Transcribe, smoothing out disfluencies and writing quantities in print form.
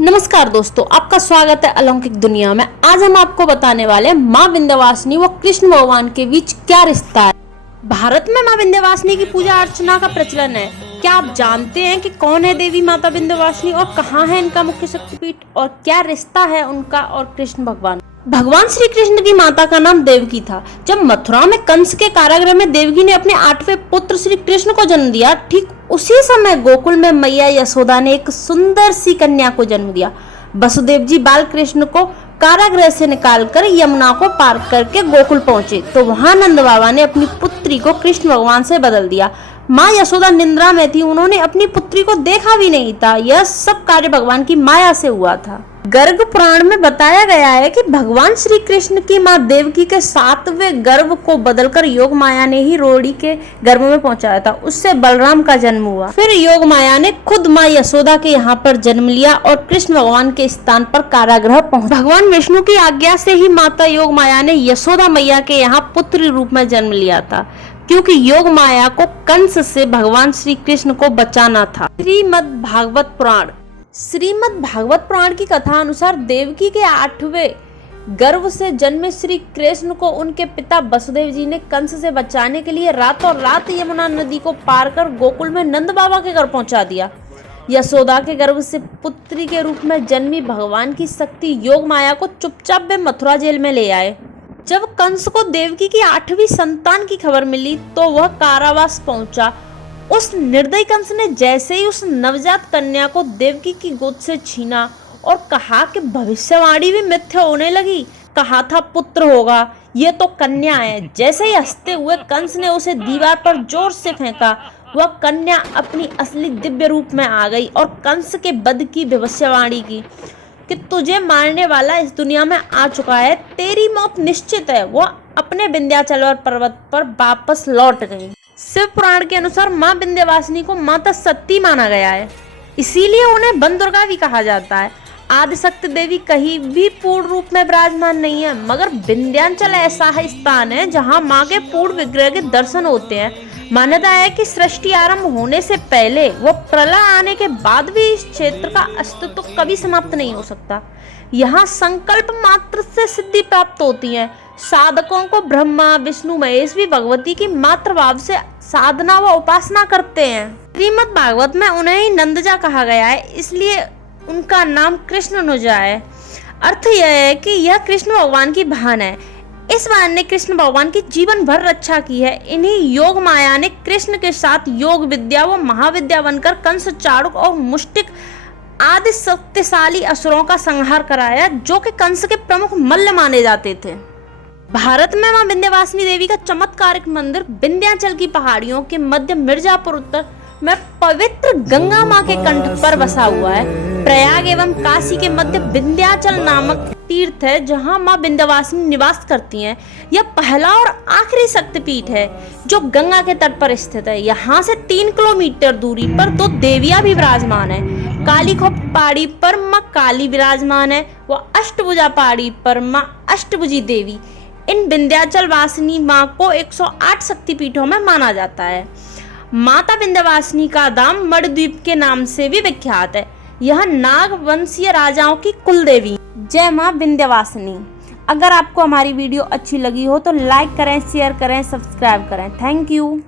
नमस्कार दोस्तों, आपका स्वागत है अलौकिक दुनिया में। आज हम आपको बताने वाले हैं माँ विंध्यवासिनी व कृष्ण भगवान के बीच क्या रिश्ता है। भारत में माँ विंध्यवासिनी की पूजा अर्चना का प्रचलन है। क्या आप जानते हैं कि कौन है देवी माता विंध्यवासिनी और कहाँ है इनका मुख्य शक्तिपीठ और क्या रिश्ता है उनका और कृष्ण भगवान। भगवान श्री कृष्ण की माता का नाम देवकी था। जब मथुरा में कंस के कारागृह में देवकी ने अपने 8वें पुत्र श्री कृष्ण को जन्म दिया, ठीक उसी समय गोकुल में मैया यशोदा ने एक सुंदर सी कन्या को जन्म दिया। वसुदेव जी बाल कृष्ण को कारागृह से निकालकर यमुना को पार करके गोकुल पहुंचे तो वहां नंद बाबा ने अपनी पुत्री को कृष्ण भगवान से बदल दिया। माँ यशोदा निंद्रा में थी, उन्होंने अपनी पुत्री को देखा भी नहीं था। यह सब कार्य भगवान की माया से हुआ था। गर्ग पुराण में बताया गया है कि भगवान श्री कृष्ण की माँ देवकी के 7वें गर्भ को बदलकर योग माया ने ही रोड़ी के गर्भ में पहुंचाया था। उससे बलराम का जन्म हुआ। फिर योग माया ने खुद माँ यशोदा के यहाँ पर जन्म लिया और कृष्ण भगवान के स्थान पर कारागृह पहुंचा। भगवान विष्णु की आज्ञा से ही माता योग माया ने यशोदा मैया के यहाँ पुत्र रूप में जन्म लिया था, क्योंकि योग माया को कंस से भगवान श्री कृष्ण को बचाना था। श्रीमद् भागवत पुराण की कथा अनुसार देवकी के 8वें गर्भ से जन्मे श्री कृष्ण को उनके पिता वसुदेव जी ने कंस से बचाने के लिए रातों रात यमुना नदी को पार कर गोकुल में नंद बाबा के घर पहुंचा दिया। यशोदा के गर्भ से पुत्री के रूप में जन्मी भगवान की शक्ति योग माया को चुपचाप वे मथुरा जेल में ले आए। जब कंस को देवकी की 8वीं संतान की खबर मिली तो वह कारावास पहुंचा। उस निर्दयी कंस ने जैसे ही उस नवजात कन्या को देवकी की गोद से छीना और कहा कि भविष्यवाणी भी मिथ्या होने लगी। कहा था पुत्र होगा, ये तो कन्या है। जैसे ही हंसते हुए कंस ने उसे दीवार पर जोर से फेंका, वह कन्या अपनी असली दिव्य रूप में आ गई और कंस के वध की भविष्यवाणी की कि तुझे मारने वाला इस दुनिया में आ चुका है, तेरी मौत निश्चित है। वह अपने विंध्याचल पर्वत पर वापस लौट गई। शिव पुराण के अनुसार माँ विंध्यवासिनी को माता सती माना गया है, इसीलिए उन्हें वन दुर्गा भी कहा जाता है। आदिशक्ति देवी कहीं भी पूर्ण रूप में विराजमान नहीं है, मगर विंध्याचल ऐसा है स्थान है जहाँ माँ के पूर्ण विग्रह के दर्शन होते हैं। मान्यता है कि सृष्टि आरंभ होने से पहले व प्रलय आने के बाद भी इस क्षेत्र का अस्तित्व कभी समाप्त नहीं हो सकता। यहाँ संकल्प मात्र से सिद्धि प्राप्त होती है। साधकों को ब्रह्मा विष्णु महेश भी भगवती की मात्र भाव से साधना व उपासना करते हैं। श्रीमद् भागवत में उन्हें ही नंदजा कहा गया है, इसलिए उनका नाम कृष्णनुजा है। अर्थ यह है कि यह कृष्ण भगवान की बहन है। इस बहन ने कृष्ण भगवान की जीवन भर रक्षा की है। इन्हीं योग माया ने कृष्ण के साथ योग विद्या व महाविद्या बनकर कंस, चाणक्य और मुष्टिक आदि शक्तिशाली असुरों का संहार कराया, जो कि कंस के प्रमुख मल्ल माने जाते थे। भारत में मां विंध्यवासिनी देवी का चमत्कारिक मंदिर विंध्याचल की पहाड़ियों के मध्य मिर्जापुर उत्तर में पवित्र गंगा मां के कंठ पर बसा हुआ है। प्रयाग एवं काशी के मध्य विंध्याचल नामक तीर्थ है, जहां मां विंध्यवासिनी निवास करती हैं। यह पहला और आखिरी शक्तिपीठ है जो गंगा के तट पर स्थित है। यहाँ से 3 किलोमीटर दूरी पर 2 देवियां भी विराजमान है। कालीखोप पहाड़ी पर मां काली विराजमान है व अष्टभुजा पहाड़ी पर मां अष्टभुजी देवी। इन विंध्याचल वासिनी माँ को 108 शक्तिपीठों में माना जाता है। माता विंध्यवासिनी का धाम मणिद्वीप के नाम से भी विख्यात है। यह नाग वंशीय राजाओं की कुल देवी। जय माँ विंध्यवासिनी। अगर आपको हमारी वीडियो अच्छी लगी हो तो लाइक करें, शेयर करें, सब्सक्राइब करें। Thank you.